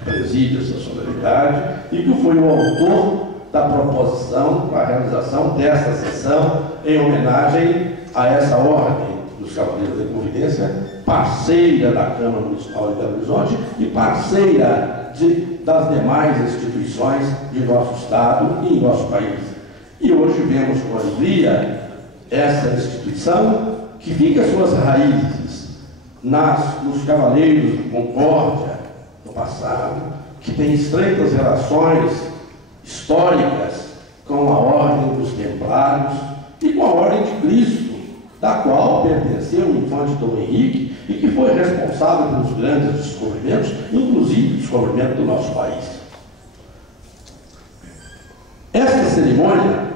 que preside essa solenidade e que foi o autor da proposição para a realização desta sessão em homenagem a essa ordem dos Cavaleiros da Inconfidência, parceira da Câmara Municipal de Belo Horizonte e parceira das demais instituições de nosso Estado e em nosso país. E hoje vemos com alegria essa instituição que fica suas raízes nos Cavaleiros de Concórdia no passado, que tem estreitas relações históricas com a Ordem dos Templários e com a Ordem de Cristo, da qual pertenceu o infante Dom Henrique e que foi responsável pelos grandes descobrimentos, inclusive o descobrimento do nosso país. Esta cerimônia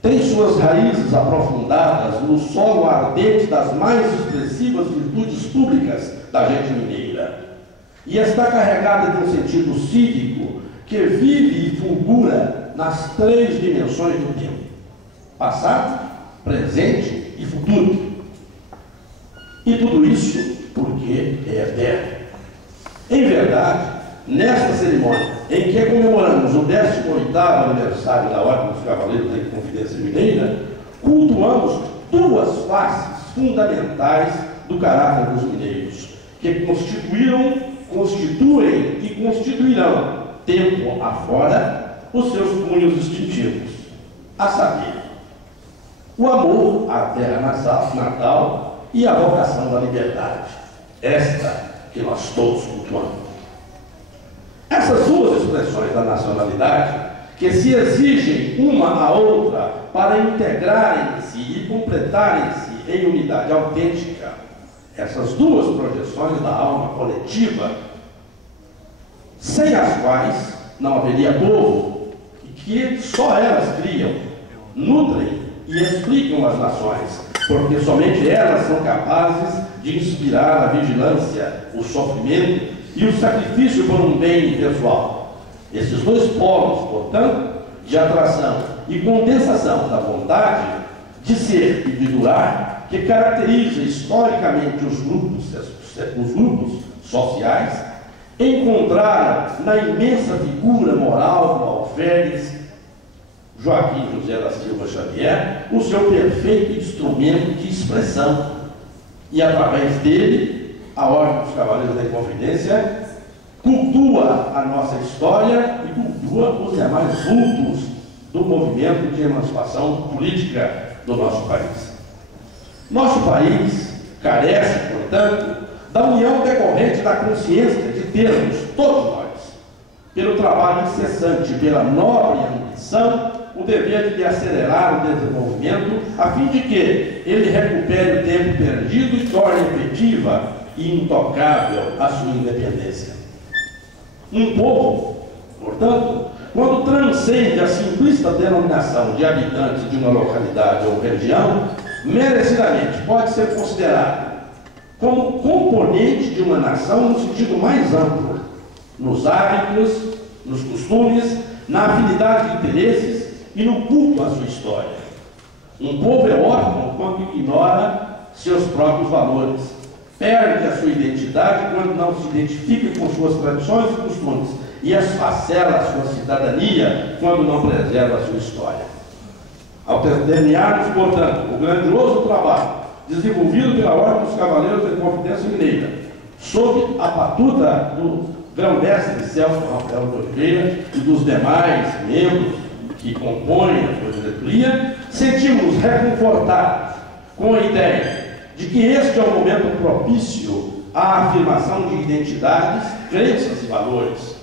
tem suas raízes aprofundadas no solo ardente das mais expressivas virtudes públicas da gente mineira e está carregada de um sentido cívico que vive e fulgura nas três dimensões do tempo: passado, presente e futuro. E tudo isso porque é eterno. Em verdade, nesta cerimônia, em que comemoramos o 18º aniversário da Ordem dos Cavaleiros da Inconfidência Mineira, cultuamos duas faces fundamentais do caráter dos mineiros, que constituem e constituirão, tempo afora, os seus cunhos distintivos, a saber, o amor à terra natal e a vocação da liberdade, esta que nós todos cultuamos. Essas duas expressões da nacionalidade, que se exigem uma à outra para integrarem-se e completarem-se em unidade autêntica, essas duas projeções da alma coletiva, sem as quais não haveria povo, e que só elas criam, nutrem e explicam as nações, porque somente elas são capazes de inspirar a vigilância, o sofrimento e o sacrifício por um bem pessoal. Esses dois polos, portanto, de atração e condensação da vontade de ser e de durar, que caracteriza historicamente os grupos sociais, encontraram na imensa figura moral do alferes Joaquim José da Silva Xavier o seu perfeito instrumento de expressão, e através dele a Ordem dos Cavaleiros da Inconfidência cultua a nossa história e cultua os demais vultos do movimento de emancipação política do nosso país. Nosso país carece, portanto, da união decorrente da consciência de termos, todos nós, pelo trabalho incessante, pela nobre ambição, o dever de acelerar o desenvolvimento, a fim de que ele recupere o tempo perdido e torne efetiva e intocável a sua independência. Um povo, portanto, quando transcende a simplista denominação de habitantes de uma localidade ou região, merecidamente pode ser considerado como componente de uma nação no sentido mais amplo, nos hábitos, nos costumes, na afinidade de interesses e no culto à sua história. Um povo é órfão quando ignora seus próprios valores, perde a sua identidade quando não se identifica com suas tradições e costumes e esfacela a sua cidadania quando não preserva a sua história. Ao terminarmos, portanto, o grandioso trabalho desenvolvido pela Ordem dos Cavaleiros da Inconfidência Mineira, sob a batuta do grão-mestre Celso Rafael de Oliveira e dos demais membros que compõem a sua diretoria, sentimos reconfortados com a ideia de que este é o momento propício à afirmação de identidades, crenças e valores,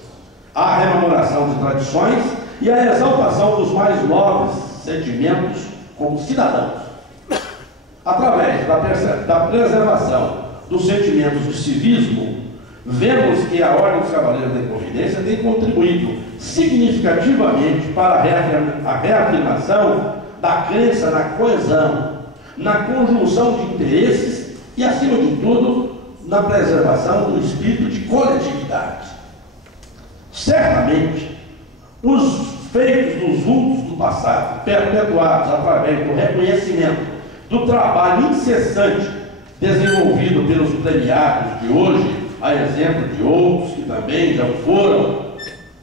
à rememoração de tradições e à exaltação dos mais nobres sentimentos como cidadãos. Através da preservação dos sentimentos de civismo, vemos que a Ordem dos Cavaleiros da Inconfidência tem contribuído significativamente para a reafirmação da crença na coesão, na conjunção de interesses e, acima de tudo, na preservação do espírito de coletividade. Certamente, os feitos dos vultos do passado, perpetuados através do reconhecimento do trabalho incessante desenvolvido pelos premiados de hoje, a exemplo de outros que também já foram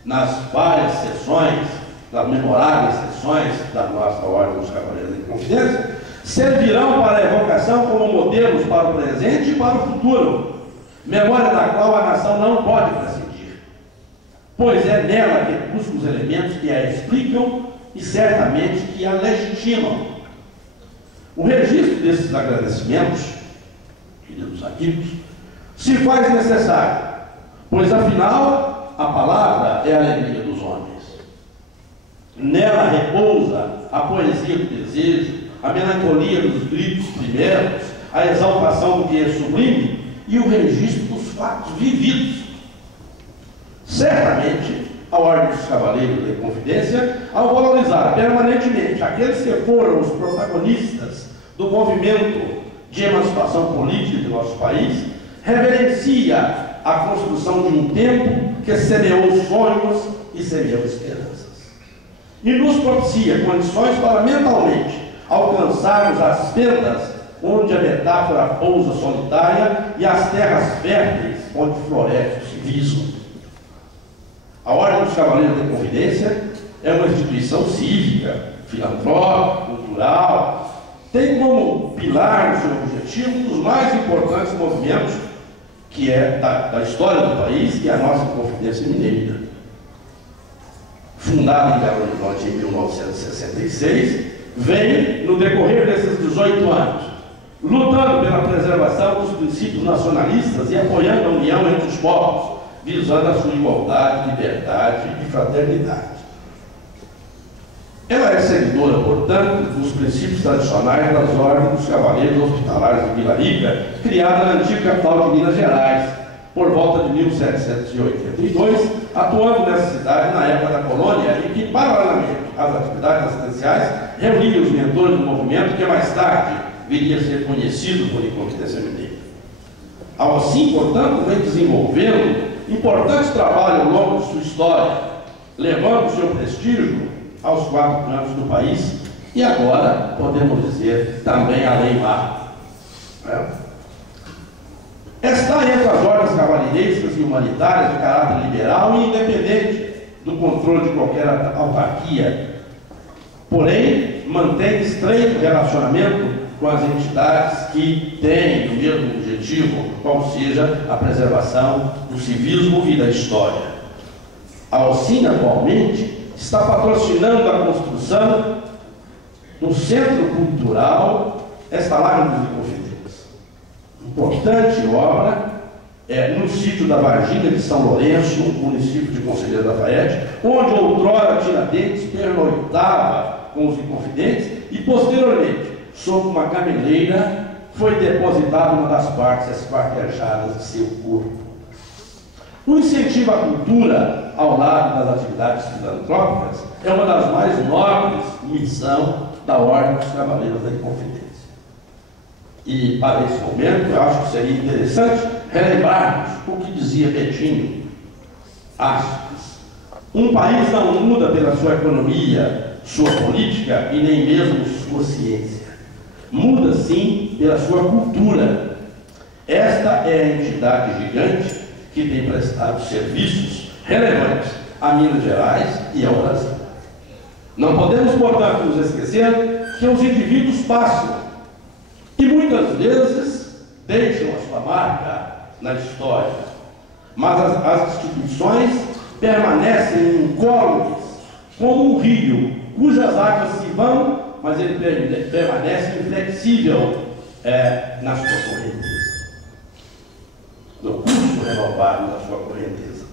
nas várias sessões, das memoráveis sessões da nossa Ordem dos Cavaleiros da Inconfidência, servirão para a evocação como modelos para o presente e para o futuro, memória da qual a nação não pode prescindir, pois é nela que busca os elementos que a explicam e certamente que a legitimam. O registro desses agradecimentos, queridos amigos, se faz necessário, pois afinal a palavra é a alegria dos homens. Nela repousa a poesia do desejo, a melancolia dos gritos primeiros, a exaltação do que é sublime e o registro dos fatos vividos. Certamente, a Ordem dos Cavaleiros da Inconfidência, ao valorizar permanentemente aqueles que foram os protagonistas do movimento de emancipação política de nosso país, reverencia a construção de um tempo que semeou sonhos e semeou esperanças. E nos propicia condições para mentalmente alcançarmos as tendas onde a metáfora pousa solitária e as terras férteis onde floresce o civismo. A Ordem dos Cavaleiros da Inconfidência é uma instituição cívica, filantrópica, cultural, tem como pilar no seu objetivo um dos mais importantes movimentos que é da história do país, que é a nossa Inconfidência Mineira. Fundada em Belo Horizonte em 1966, vem, no decorrer desses 18 anos, lutando pela preservação dos princípios nacionalistas e apoiando a união entre os povos, visando a sua igualdade, liberdade e fraternidade. Ela é seguidora, portanto, dos princípios tradicionais das Ordens dos Cavaleiros Hospitalares de Vila Rica, criada na antiga capital de Minas Gerais, por volta de 1782, atuando nessa cidade na época da colônia e que, paralelamente às atividades assistenciais, reunia os mentores do movimento que mais tarde viria a ser conhecido por Inconfidência Mineira. Assim, portanto, vem desenvolvendo importante trabalho ao longo de sua história, levando seu prestígio aos 4 cantos do país e agora, podemos dizer, também além-mar. Está entre as ordens cavalheirescas e humanitárias de caráter liberal e independente do controle de qualquer autarquia, porém mantém estreito relacionamento com as entidades que têm o mesmo objetivo, qual seja a preservação do civismo e da história. A OSIN, atualmente, está patrocinando a construção do Centro Cultural Estalagem dos Inconfidentes. Importante obra no sítio da Varginha de São Lourenço, município de Conselheiro da Lafayette, onde outrora Tiradentes pernoitava com os Inconfidentes e, posteriormente, sob uma gameleira, foi depositada uma das partes esquartejadas de seu corpo. O incentivo à cultura, ao lado das atividades filantrópicas, é uma das mais nobres missões da Ordem dos Cavaleiros da Inconfidência. E, para esse momento, eu acho que seria interessante relembrarmos o que dizia Betinho, aspas, um país não muda pela sua economia, sua política e nem mesmo sua ciência. Muda, sim, pela sua cultura. Esta é a entidade gigante que tem prestado serviços relevantes a Minas Gerais e ao Brasil. Não podemos, portanto, nos esquecer que os indivíduos passam e muitas vezes deixam a sua marca na história, mas as instituições permanecem incólumes como um rio, cujas águas se vão, mas ele permanece inflexível na sua correnteza, no curso renovado da sua correnteza.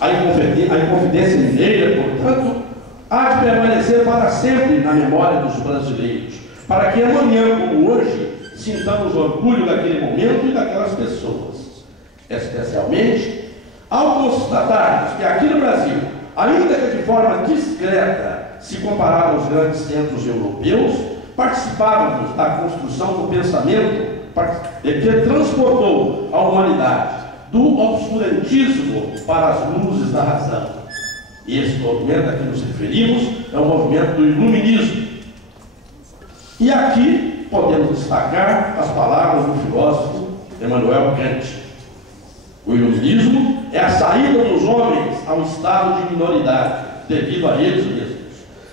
A Inconfidência Mineira, portanto, há de permanecer para sempre na memória dos brasileiros, para que amanhã, como hoje, sintamos orgulho daquele momento e daquelas pessoas. Especialmente ao constatarmos que aqui no Brasil, ainda que de forma discreta, se comparado aos grandes centros europeus, participávamos da construção do pensamento que transportou a humanidade do obscurantismo para as luzes da razão. E esse movimento a que nos referimos é o movimento do iluminismo. E aqui podemos destacar as palavras do filósofo Immanuel Kant. O iluminismo é a saída dos homens ao estado de minoridade, devido a eles mesmos.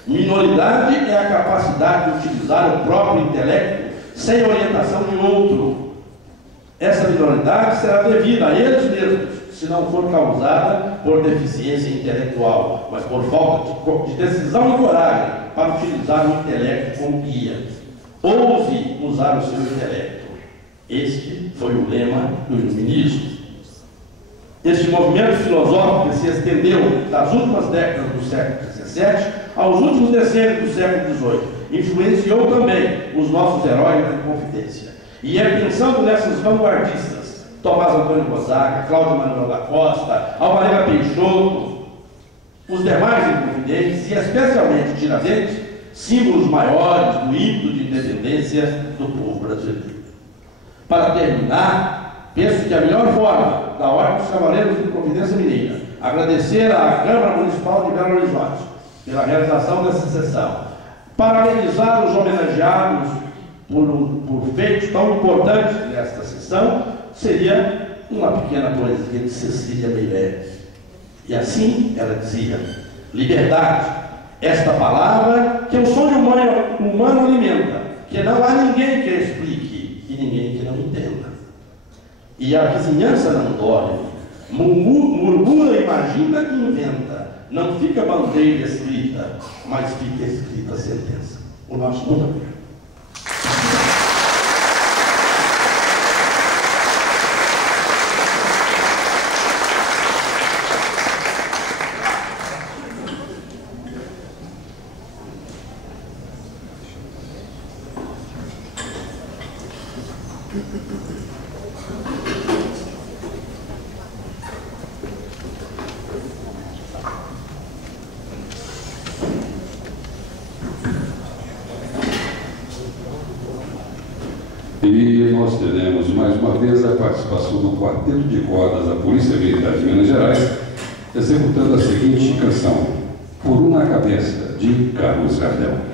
Minoridade é a capacidade de utilizar o próprio intelecto sem orientação de outro. Essa minoridade será devida a eles mesmos, se não for causada por deficiência intelectual, mas por falta de decisão e coragem para utilizar o intelecto como guia. Ouse usar o seu intelecto. Este foi o lema do iluminismo. Este movimento filosófico que se estendeu das últimas décadas do século XVII aos últimos decênios do século XVIII influenciou também os nossos heróis da Inconfidência. E é pensando nessas vanguardistas, Tomás Antônio Gonzaga, Cláudio Manuel da Costa, Alvarenga Peixoto, os demais inconfidentes e especialmente Tiradentes, símbolos maiores do ímpeto de independência do povo brasileiro. Para terminar, penso que a melhor forma da Ordem dos Cavaleiros de Inconfidência Mineira agradecer à Câmara Municipal de Belo Horizonte pela realização dessa sessão, parabenizar os homenageados por feitos tão importantes nesta sessão, seria uma pequena poesia de Cecília Meirelles. E assim ela dizia: liberdade, esta palavra que o sonho humano alimenta, que não há ninguém que explique e ninguém que não entenda. E a vizinhança não dorme, murmura, imagina e inventa. Não fica bandeira escrita, mas fica escrita a sentença. O nosso muito obrigado. E nós teremos mais uma vez a participação do Quarteto de Cordas da Polícia Militar de Minas Gerais, executando a seguinte canção: Por uma Cabeça, de Carlos Gardel.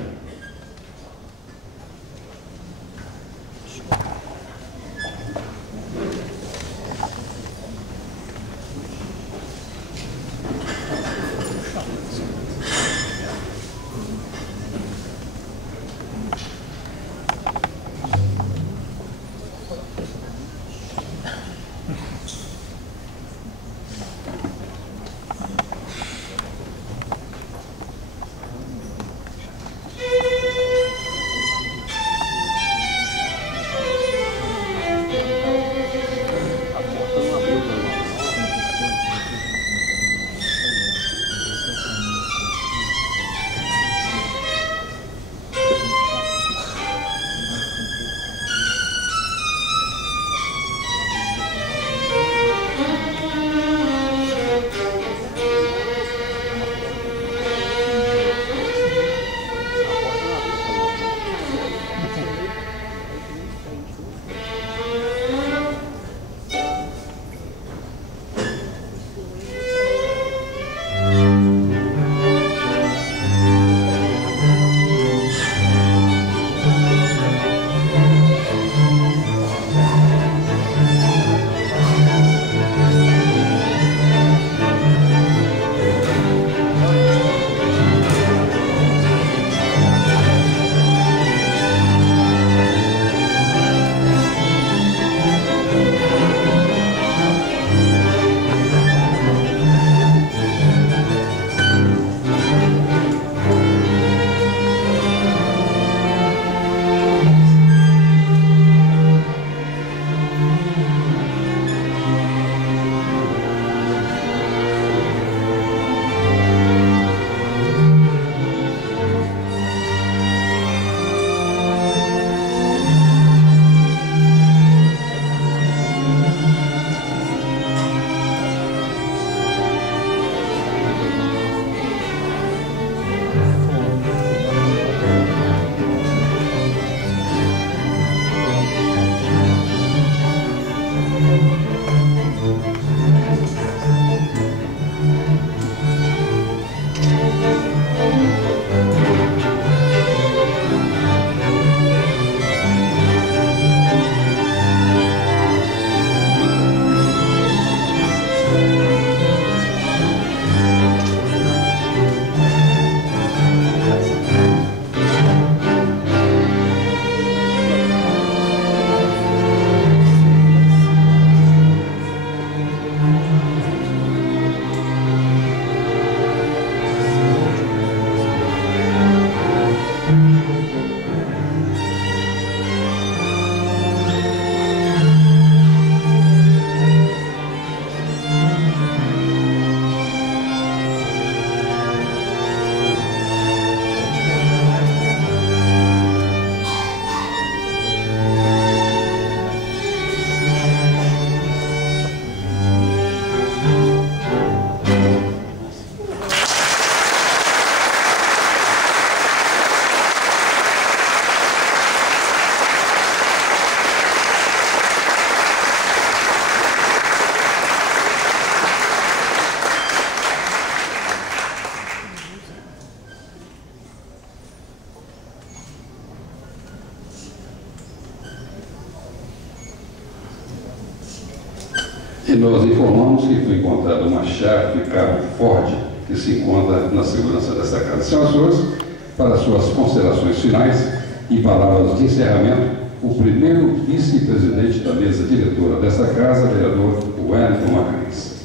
nós informamos que foi encontrada uma chave de carro Ford que se encontra na segurança desta casa. Senhoras e senhores, para suas considerações finais e palavras de encerramento, o primeiro vice-presidente da mesa diretora desta casa, vereador Wellington Magalhães.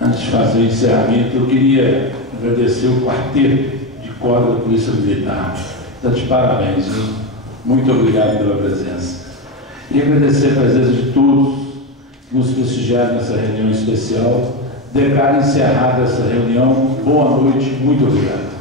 Antes de fazer o encerramento, eu queria agradecer o quarteto de corda da Polícia Militar. Está de parabéns, viu? Muito obrigado pela presença. E agradecer a presença de todos que nos prestigiaram nessa reunião especial. Declaro encerrada essa reunião. Boa noite, muito obrigado.